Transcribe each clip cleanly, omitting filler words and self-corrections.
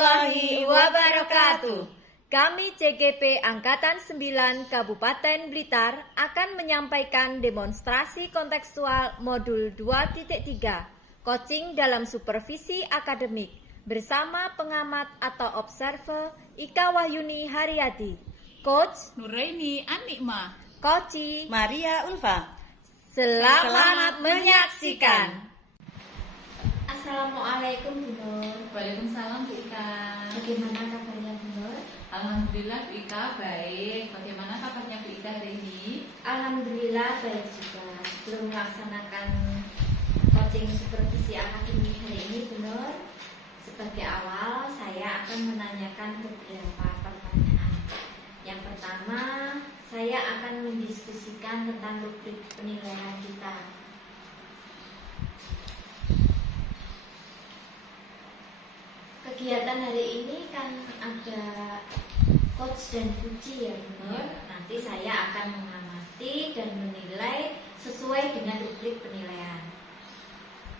warahmatullahi wabarakatuh. Kami CGP Angkatan 9 Kabupaten Blitar akan menyampaikan demonstrasi kontekstual modul 2.3 Coaching dalam supervisi akademik bersama pengamat atau observer Ika Wahyuni Haryati, Coach Nuraini Anikma, Koci Maria Ulfa. Selamat menyaksikan. Assalamualaikum Bu Nur. Waalaikumsalam Bu Ika. Bagaimana kabarnya Bu Nur? Alhamdulillah Bu Ika baik. Bagaimana kabarnya Bu Ika hari ini? Alhamdulillah baik juga. Belum melaksanakan coaching supervisi akademik hari ini Bu Nur. Sebagai awal saya akan menanyakan beberapa pertanyaan. Yang pertama, saya akan mendiskusikan tentang rubrik penilaian kita. Kegiatan hari ini kan ada coach dan puji ya Bu Nur. Nanti saya akan mengamati dan menilai sesuai dengan rubrik penilaian.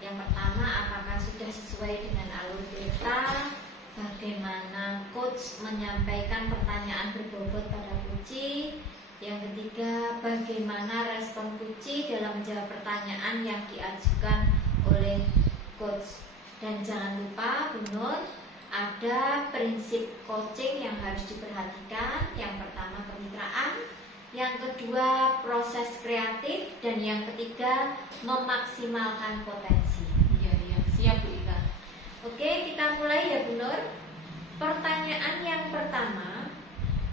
Yang pertama, apakah sudah sesuai dengan alur kita? Bagaimana coach menyampaikan pertanyaan berbobot pada puji? Yang ketiga, bagaimana respon puji dalam menjawab pertanyaan yang diajukan oleh coach? Dan jangan lupa Bu Nur, ada prinsip coaching yang harus diperhatikan. Yang pertama kemitraan, yang kedua proses kreatif, dan yang ketiga memaksimalkan potensi. Iya, siap Bu Ika. Oke, kita mulai ya Bu Nur. Pertanyaan yang pertama,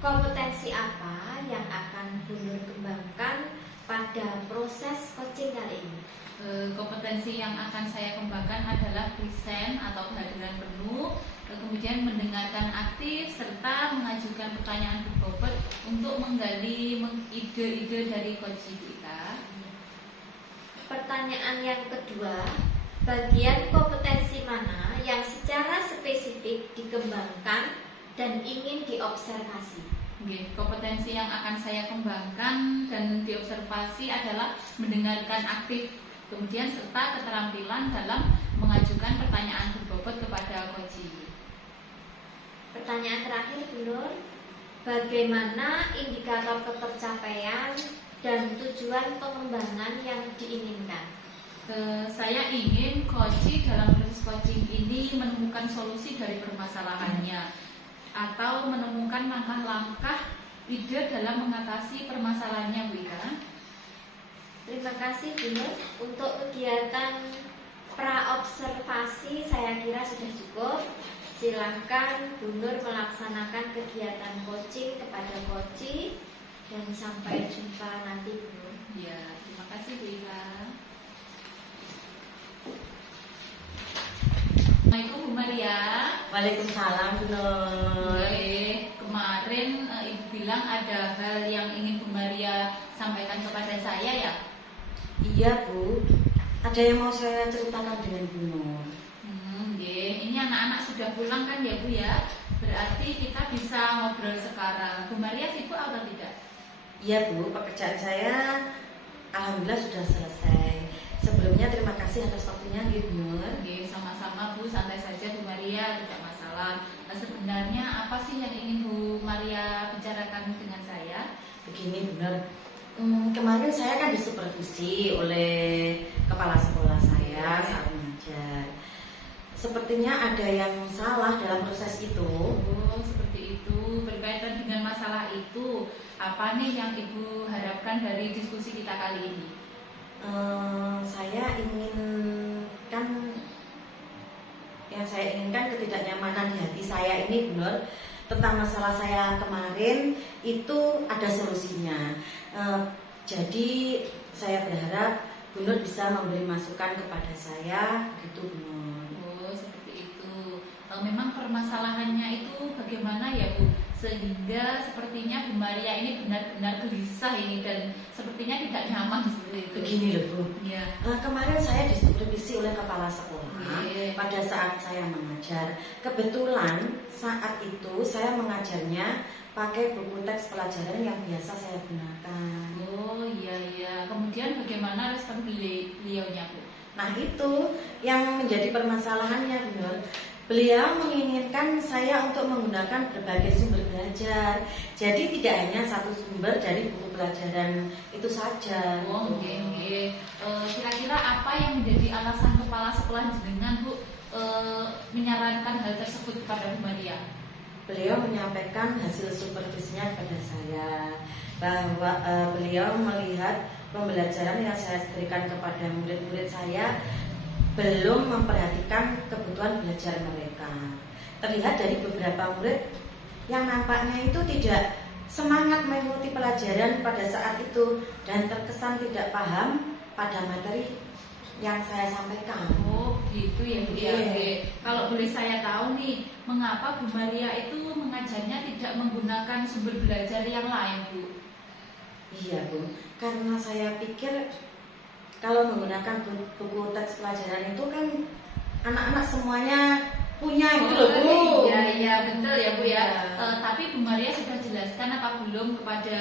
kompetensi apa yang akan Bu Nur kembangkan pada proses coaching kali ini? Kompetensi yang akan saya kembangkan adalah present atau kehadiran penuh, kemudian mendengarkan aktif serta mengajukan pertanyaan berbobot untuk menggali ide-ide dari coach kita. Pertanyaan yang kedua, bagian kompetensi mana yang secara spesifik dikembangkan dan ingin diobservasi? Kompetensi yang akan saya kembangkan dan diobservasi adalah mendengarkan aktif, kemudian serta keterampilan dalam mengajukan pertanyaan berbobot kepada coach. Pertanyaan terakhir Bu Nur, bagaimana indikator ketercapaian dan tujuan pengembangan yang diinginkan? Saya ingin coach dalam proses coaching ini menemukan solusi dari permasalahannya atau menemukan langkah-langkah ide dalam mengatasi permasalahannya Bu Ika. Terima kasih Bu Nur. Untuk kegiatan praobservasi saya kira sudah cukup. Silakan Bu Nur melaksanakan kegiatan coaching kepada coach dan sampai jumpa nanti Bu Nur. Ya, terima kasih Bu Ika. Assalamualaikum Bu Maria. Waalaikumsalam Bu Nur. Kemarin Ibu bilang ada hal yang ingin Bu Maria sampaikan kepada saya ya? Iya Bu, ada yang mau saya ceritakan dengan Bu Nur. Ini anak-anak sudah pulang kan ya Bu ya? Berarti kita bisa ngobrol sekarang. Bu Maria sibuk atau tidak? Iya Bu, pekerjaan saya alhamdulillah sudah selesai. Sebelumnya terima kasih atas waktunya Bu Nur. Sama-sama Bu, santai saja Bu Maria, tidak masalah. Sebenarnya apa sih yang ingin Bu Maria bicarakan dengan saya? Begini Bu Nur, kemarin saya kan disupervisi oleh kepala sekolah saya saat mengajar. Sepertinya ada yang salah dalam proses itu. Oh, seperti itu. Berkaitan dengan masalah itu, apa nih yang Ibu harapkan dari diskusi kita kali ini? Saya inginkan ketidaknyamanan di hati saya ini Bu Nur, tentang masalah saya kemarin itu ada solusinya. Jadi saya berharap Bu Nur bisa memberi masukan kepada saya, gitu Bu Nur. Oh, seperti itu. Memang permasalahannya itu bagaimana ya Bu? Sehingga sepertinya Bu Maria ini benar-benar gelisah ini dan sepertinya tidak nyaman seperti itu. Begini loh Bu, Ya. kemarin saya disupervisi oleh kepala sekolah pada saat saya mengajar. Kebetulan saat itu saya mengajarnya pakai buku teks pelajaran yang biasa saya gunakan. Oh iya. Kemudian bagaimana respon beliaunya Bu? Nah itu yang menjadi permasalahannya Bu Nur. Beliau menginginkan saya untuk menggunakan berbagai sumber belajar. Jadi tidak hanya satu sumber dari buku pelajaran itu saja. Oh, oke. Kira-kira apa yang menjadi alasan kepala sekolah jenengan Bu menyarankan hal tersebut kepada Bu Maria? Beliau menyampaikan hasil supervisinya kepada saya bahwa beliau melihat pembelajaran yang saya berikan kepada murid-murid saya belum memperhatikan kebutuhan belajar mereka. Terlihat dari beberapa murid yang nampaknya itu tidak semangat mengikuti pelajaran pada saat itu dan terkesan tidak paham pada materi yang saya sampaikan. Oh, gitu ya Bu ya. Iya. Oke. Kalau boleh saya tahu nih, mengapa Bu Maria itu mengajarnya tidak menggunakan sumber belajar yang lain, Bu? Iya Bu, karena saya pikir kalau menggunakan buku teks pelajaran itu kan anak-anak semuanya punya gitu loh Bu. Iya betul ya Bu ya. Iya. Tapi Bu Maria sudah jelaskan apa belum kepada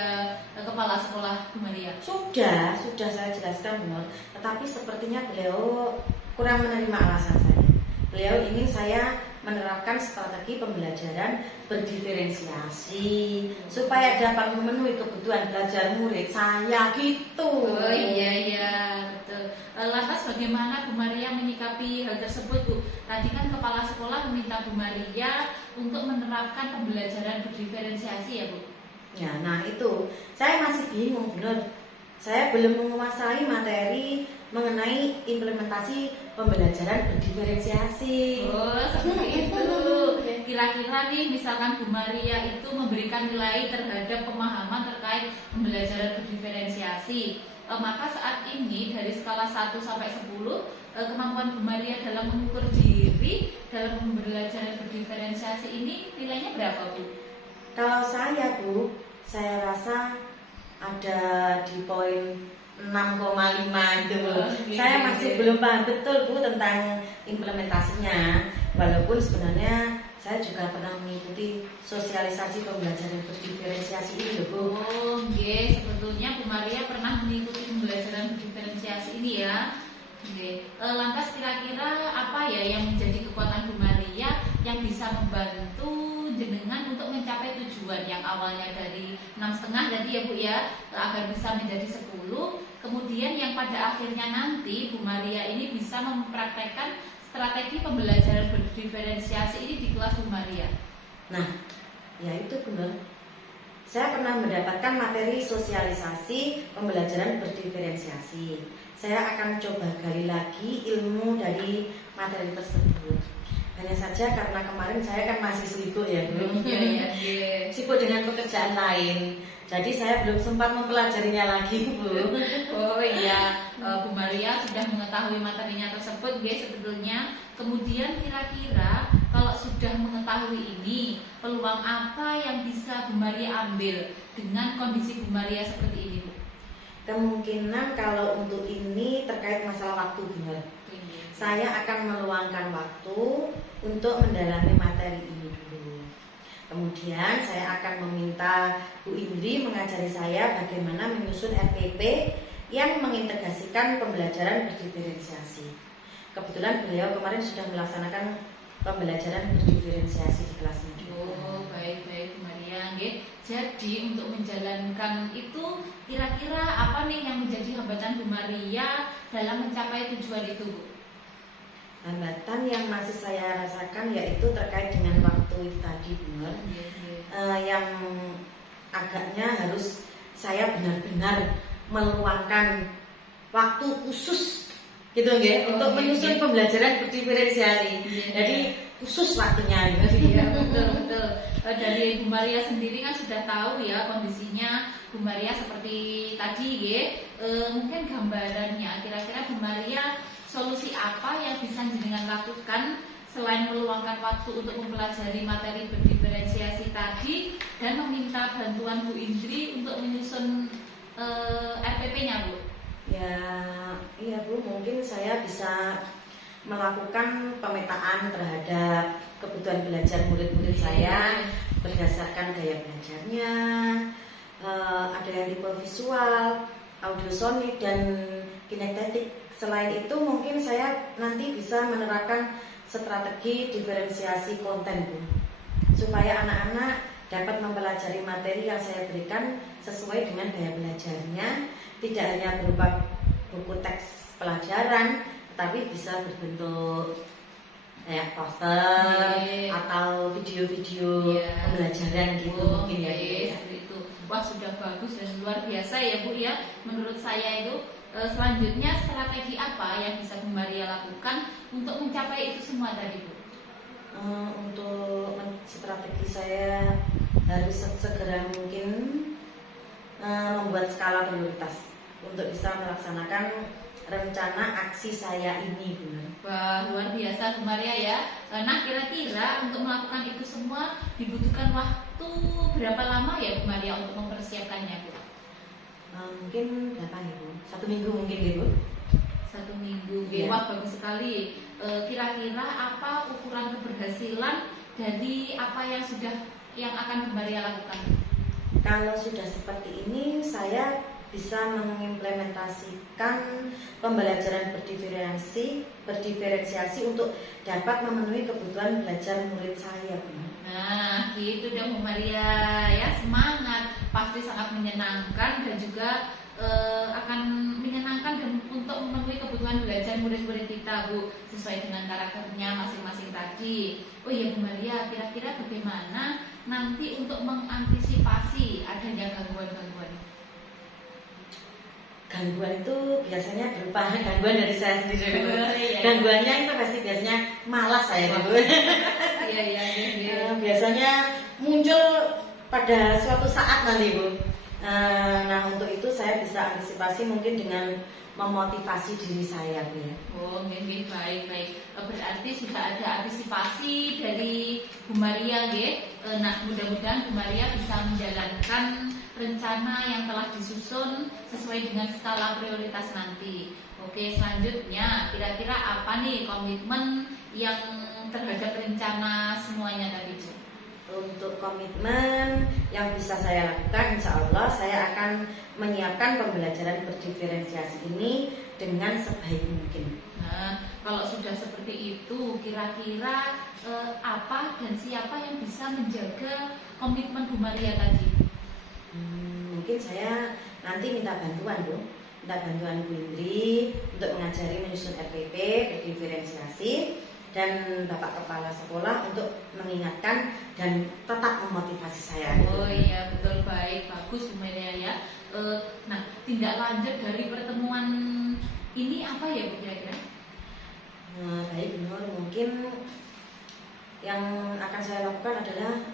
kepala sekolah Bu Maria? Sudah saya jelaskan benar. Tetapi sepertinya beliau kurang menerima alasan saya. Beliau ingin saya menerapkan strategi pembelajaran berdiferensiasi supaya dapat memenuhi kebutuhan belajar murid saya gitu. Oh iya betul. Lantas bagaimana Bu Maria menyikapi hal tersebut Bu? Tadi kan kepala sekolah meminta Bu Maria untuk menerapkan pembelajaran berdiferensiasi ya Bu? Ya, nah itu saya masih bingung benar. Saya belum menguasai materi mengenai implementasi pembelajaran berdiferensiasi. Oh seperti itu. Kira-kira nih misalkan Bu Maria itu memberikan nilai terhadap pemahaman terkait pembelajaran berdiferensiasi, maka saat ini dari skala 1 sampai 10 kemampuan Bu Maria dalam mengukur diri dalam pembelajaran berdiferensiasi ini nilainya berapa Bu? Kalau saya Bu, saya rasa ada di poin 6,5 itu. Saya masih belum paham betul Bu tentang implementasinya. Walaupun sebenarnya saya juga pernah mengikuti sosialisasi pembelajaran berdiferensiasi ini loh Bu. Oh, nggih, sebetulnya Bu Maria pernah mengikuti pembelajaran berdiferensiasi ini ya. Nggih. Lantas kira-kira apa ya yang menjadi kekuatan Bu Maria yang bisa membantu jenengan untuk mencapai tujuan yang awalnya dari 6,5 tadi ya Bu ya, agar bisa menjadi 10. Kemudian yang pada akhirnya nanti Bu Maria ini bisa mempraktekkan strategi pembelajaran berdiferensiasi ini di kelas Bu Maria. Nah, ya itu benar. Saya pernah mendapatkan materi sosialisasi pembelajaran berdiferensiasi. Saya akan coba gali lagi ilmu dari materi tersebut. Hanya saja karena kemarin saya kan masih sibuk ya Bu. Iya. Sibuk dengan pekerjaan lain. Jadi saya belum sempat mempelajarinya lagi Bu. Oh iya, Bu Maria sudah mengetahui materinya tersebut, guys sebetulnya. Kemudian kira-kira kalau sudah mengetahui ini, peluang apa yang bisa Bu Maria ambil dengan kondisi Bu Maria seperti ini, Bu? Kemungkinan kalau untuk ini terkait masalah waktu benar. Saya akan meluangkan waktu untuk mendalami materi ini dulu. Kemudian saya akan meminta Bu Indri mengajari saya bagaimana menyusun RPP yang mengintegrasikan pembelajaran berdiferensiasi. Kebetulan beliau kemarin sudah melaksanakan pembelajaran berdiferensiasi di kelasnya juga. Oh baik Bu Maria. Jadi untuk menjalankan itu kira-kira apa nih yang menjadi hambatan Bu Maria dalam mencapai tujuan itu, Bu? Hambatan yang masih saya rasakan yaitu terkait dengan waktu itu tadi benar. Yang agaknya harus saya benar-benar meluangkan waktu khusus gitu nggih untuk menyusun pembelajaran berdiferensiasi. Jadi khusus waktunya gitu. Iya betul. Dari Bu Maria sendiri kan sudah tahu ya kondisinya Bu Maria seperti tadi mungkin gambarannya kira-kira Bu Maria solusi apa yang bisa jenengan lakukan selain meluangkan waktu untuk mempelajari materi berdiferensiasi tadi dan meminta bantuan Bu Indri untuk menyusun RPP-nya, Bu? Ya, iya Bu, mungkin saya bisa melakukan pemetaan terhadap kebutuhan belajar murid-murid saya berdasarkan gaya belajarnya, ada yang tipe visual, audiosonik dan kinestetik. Selain itu mungkin saya nanti bisa menerapkan strategi diferensiasi konten, Bu, supaya anak-anak dapat mempelajari materi yang saya berikan sesuai dengan gaya belajarnya, tidak hanya berupa buku teks pelajaran, tapi bisa berbentuk kayak poster atau video-video pembelajaran gitu mungkin ya. Seperti itu. Wah, sudah bagus dan luar biasa ya Bu ya. Menurut saya itu selanjutnya strategi apa yang bisa Bu Maria lakukan untuk mencapai itu semua tadi Bu? Untuk strategi saya harus segera mungkin membuat skala prioritas untuk bisa melaksanakan rencana aksi saya ini, Bu. Wah, luar biasa Bu Maria ya. Nah, kira-kira untuk melakukan itu semua dibutuhkan waktu berapa lama ya Bu Maria untuk mempersiapkannya Bu? Mungkin berapa ya Bu? 1 minggu mungkin ya Bu? 1 minggu. Ya. Wah, bagus sekali. Kira-kira apa ukuran keberhasilan dari apa yang akan Bu Maria lakukan? Kalau sudah seperti ini, saya bisa mengimplementasikan pembelajaran berdiferensiasi untuk dapat memenuhi kebutuhan belajar murid saya, Bu. Nah, gitu dong Bu Maria ya, semangat, pasti sangat menyenangkan dan juga akan menyenangkan dan untuk memenuhi kebutuhan belajar murid-murid kita Bu, sesuai dengan karakternya masing-masing tadi. Oh iya Bu Maria, kira-kira bagaimana nanti untuk mengantisipasi adanya gangguan-gangguan? Gangguan itu biasanya berupa gangguan dari saya sendiri. Gangguannya itu pasti biasanya malas saya Bu. Iya. Biasanya muncul pada suatu saat nanti Bu. Nah, untuk itu saya bisa antisipasi mungkin dengan memotivasi diri saya, Bu ya. Oh, baik. Berarti sudah ada antisipasi dari Bu Maria, nggih. Nah, mudah-mudahan Bu Maria bisa menjalankan rencana yang telah disusun sesuai dengan skala prioritas nanti. Oke, selanjutnya kira-kira apa nih komitmen yang terhadap rencana semuanya tadi Bu? Untuk komitmen yang bisa saya lakukan, insya Allah saya akan menyiapkan pembelajaran berdiferensiasi ini dengan sebaik mungkin. Nah, kalau sudah seperti itu, kira-kira apa dan siapa yang bisa menjaga komitmen Bu Maria tadi? Mungkin saya nanti minta bantuan Bu, Bu Indri untuk mengajari menyusun RPP berdiferensiasi, dan Bapak Kepala Sekolah untuk mengingatkan dan tetap memotivasi saya. Oh iya, betul, baik, bagus Bu Maria ya. Nah, tindak lanjut dari pertemuan ini apa ya Bu kira-kira? Baik Bu Nur, mungkin yang akan saya lakukan adalah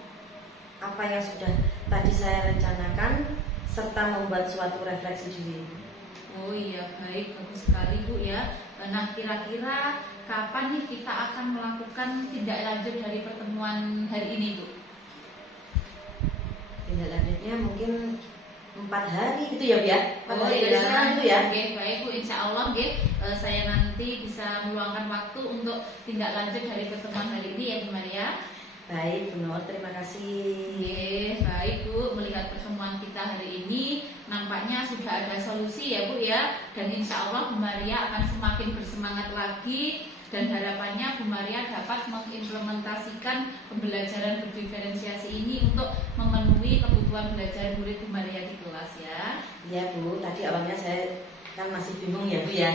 apa yang sudah tadi saya rencanakan serta membuat suatu refleksi diri. Oh iya, baik, bagus sekali Bu ya. Nah, kira-kira kapan nih kita akan melakukan tindak lanjut dari pertemuan hari ini Bu? Tindak lanjutnya mungkin 4 hari gitu ya Bu ya? 4 hari iya, dari sekarang itu ya? Oke, baik Bu, insya Allah saya nanti bisa meluangkan waktu untuk tindak lanjut dari pertemuan hari ini ya Bu Maria. Baik Bu Nur, terima kasih. Baik Bu, melihat pertemuan kita hari ini nampaknya sudah ada solusi ya Bu ya. Dan insya Allah Bu Maria akan semakin bersemangat lagi, dan harapannya Bu Maria dapat mengimplementasikan pembelajaran berdiferensiasi ini untuk memenuhi kebutuhan belajar murid Bu Maria di kelas ya. Iya Bu, tadi awalnya saya kan masih bingung ya Bu ya.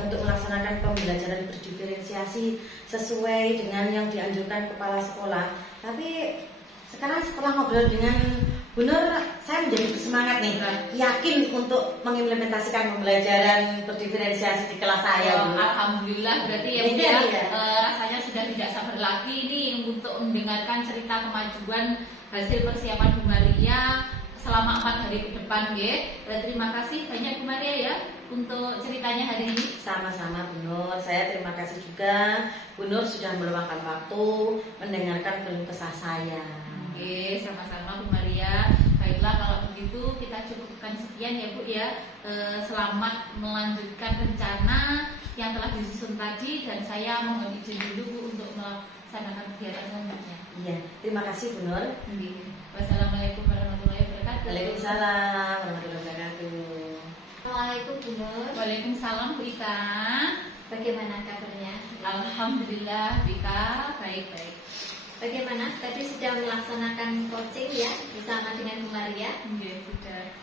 Untuk melaksanakan pembelajaran berdiferensiasi sesuai dengan yang dianjurkan kepala sekolah. Tapi sekarang setelah ngobrol dengan Bu Nur, saya menjadi bersemangat nih, yakin untuk mengimplementasikan pembelajaran berdiferensiasi di kelas saya Bu. Alhamdulillah, berarti ya Bu ya, rasanya sudah tidak sabar lagi ini untuk mendengarkan cerita kemajuan hasil persiapan Bu Maria selama 4 hari ke depan nggih. Terima kasih banyak Bu Maria ya untuk ceritanya hari ini. Sama-sama Bu Nur, saya terima kasih juga Bu Nur sudah meluangkan waktu mendengarkan keluh kesah saya. Oke, sama-sama Bu Maria. Baiklah, kalau begitu kita cukupkan sekian ya Bu ya. Selamat melanjutkan rencana yang telah disusun tadi, dan saya mohon izin dulu Bu untuk melaksanakan kegiatan selanjutnya. Iya, terima kasih Bu Nur. Wassalamualaikum warahmatullahi wabarakatuh. Waalaikumsalam warahmatullahi wabarakatuh. Assalamualaikum Bu Nur. Waalaikumsalam Bu Ika. Bagaimana kabarnya? Alhamdulillah, Bika, baik-baik. Bagaimana? Tadi sudah melaksanakan coaching ya bersama dengan Bu Maria. Ya, sudah.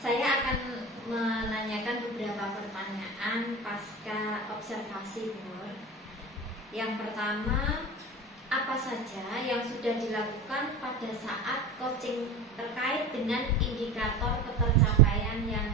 Saya akan menanyakan beberapa pertanyaan pasca observasi, Bu. Yang pertama, apa saja yang sudah dilakukan pada saat coaching terkait dengan indikator ketercapaian yang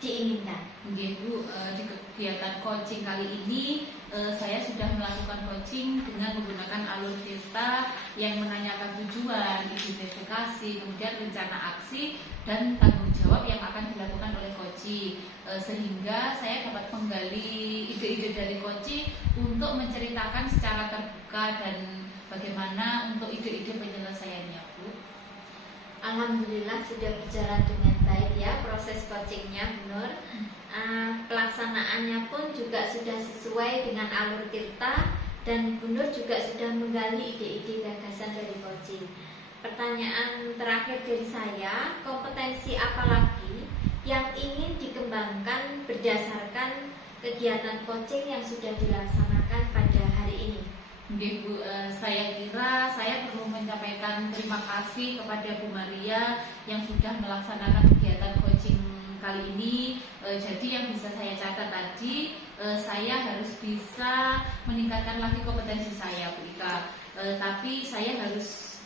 diinginkan? Oke, Bu, di kegiatan coaching kali ini saya sudah melakukan coaching dengan menggunakan alur Tirta yang menanyakan tujuan, identifikasi, kemudian rencana aksi dan tanggung jawab yang akan dilakukan oleh coaching, sehingga saya dapat menggali ide-ide dari coaching untuk menceritakan secara terbuka dan bagaimana untuk ide-ide penyelesaiannya, Bu. Alhamdulillah sudah berjalan dengan baik ya proses coachingnya, Bu Nur. Pelaksanaannya pun juga sudah sesuai dengan alur Tirta dan Bu Nur juga sudah menggali ide-ide gagasan dari coaching. Pertanyaan terakhir dari saya, kompetensi apa lagi yang ingin dikembangkan berdasarkan kegiatan coaching yang sudah dilaksanakan pada hari ini? Oke, Bu, saya kira saya perlu menyampaikan terima kasih kepada Bu Maria yang sudah melaksanakan kegiatan coaching kali ini. Jadi yang bisa saya catat tadi, saya harus bisa meningkatkan lagi kompetensi saya, Bu Ika. Tapi saya harus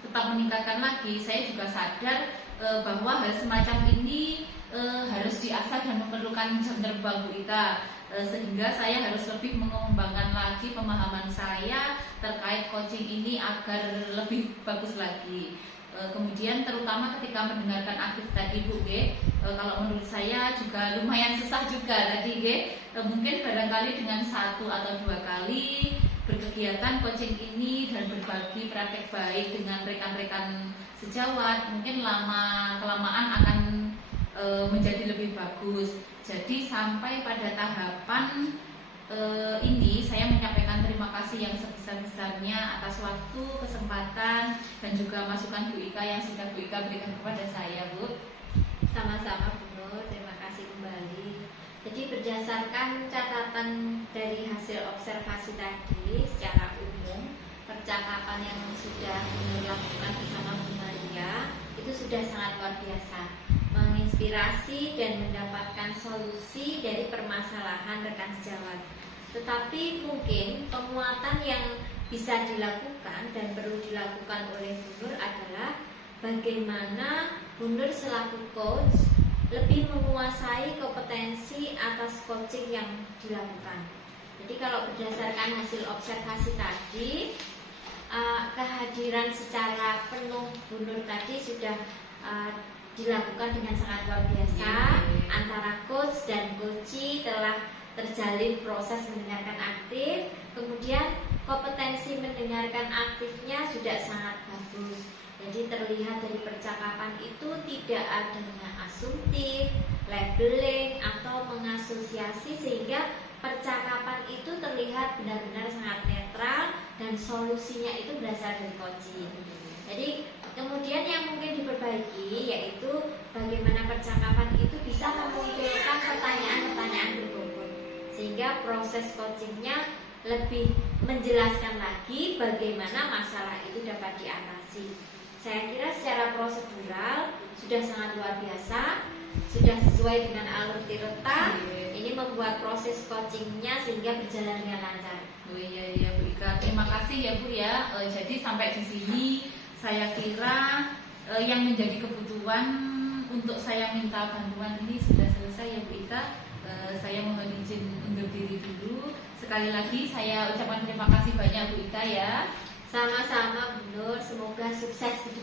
tetap meningkatkan lagi. Saya juga sadar bahwa hal semacam ini harus diasah dan memerlukan jam terbang, Bu Ika. Sehingga saya harus lebih mengembangkan lagi pemahaman saya terkait coaching ini agar lebih bagus lagi. Kemudian terutama ketika mendengarkan aktif tadi, Bu, kalau menurut saya juga lumayan susah juga tadi, mungkin barangkali dengan 1 atau 2 kali berkegiatan coaching ini dan berbagi praktek baik dengan rekan-rekan sejawat, mungkin lama-kelamaan akan menjadi lebih bagus. Jadi sampai pada tahapan ini saya menyampaikan terima kasih yang sebesar-besarnya atas waktu, kesempatan dan juga masukan Bu Ika yang sudah Bu Ika berikan kepada saya, Bu. Sama-sama, Bu Nur, terima kasih kembali. Jadi berdasarkan catatan dari hasil observasi tadi secara umum, percakapan yang sudah Bu Nur lakukan bersama Bu Maria itu sudah sangat luar biasa, menginspirasi dan mendapatkan solusi dari permasalahan rekan sejawat. Tetapi mungkin penguatan yang bisa dilakukan dan perlu dilakukan oleh Bu Nur adalah bagaimana Bu Nur selaku coach lebih menguasai kompetensi atas coaching yang dilakukan. Jadi kalau berdasarkan hasil observasi tadi, kehadiran secara penuh Bu Nur tadi sudah dilakukan dengan sangat luar biasa. Antara coach dan coachee telah terjalin proses mendengarkan aktif, kemudian kompetensi mendengarkan aktifnya sudah sangat bagus. Jadi terlihat dari percakapan itu tidak adanya asumtif, labeling atau mengasosiasi, sehingga percakapan itu terlihat benar-benar sangat netral dan solusinya itu berasal dari coaching. Jadi kemudian yang mungkin diperbaiki yaitu bagaimana percakapan itu bisa memunculkan pertanyaan-pertanyaan berbobot, sehingga proses coachingnya lebih menjelaskan lagi bagaimana masalah itu dapat diatasi. Saya kira secara prosedural sudah sangat luar biasa, sudah sesuai dengan alur Tirta. Ini membuat proses coachingnya sehingga berjalan dengan lancar. Oh iya Bu Ika, terima kasih ya Bu ya. Jadi sampai di sini saya kira yang menjadi kebutuhan untuk saya minta bantuan ini sudah selesai ya Bu Ika. Saya mohon izin undur diri dulu. Sekali lagi saya ucapkan terima kasih banyak Bu Ika ya. Sama-sama Bu Nur, semoga sukses di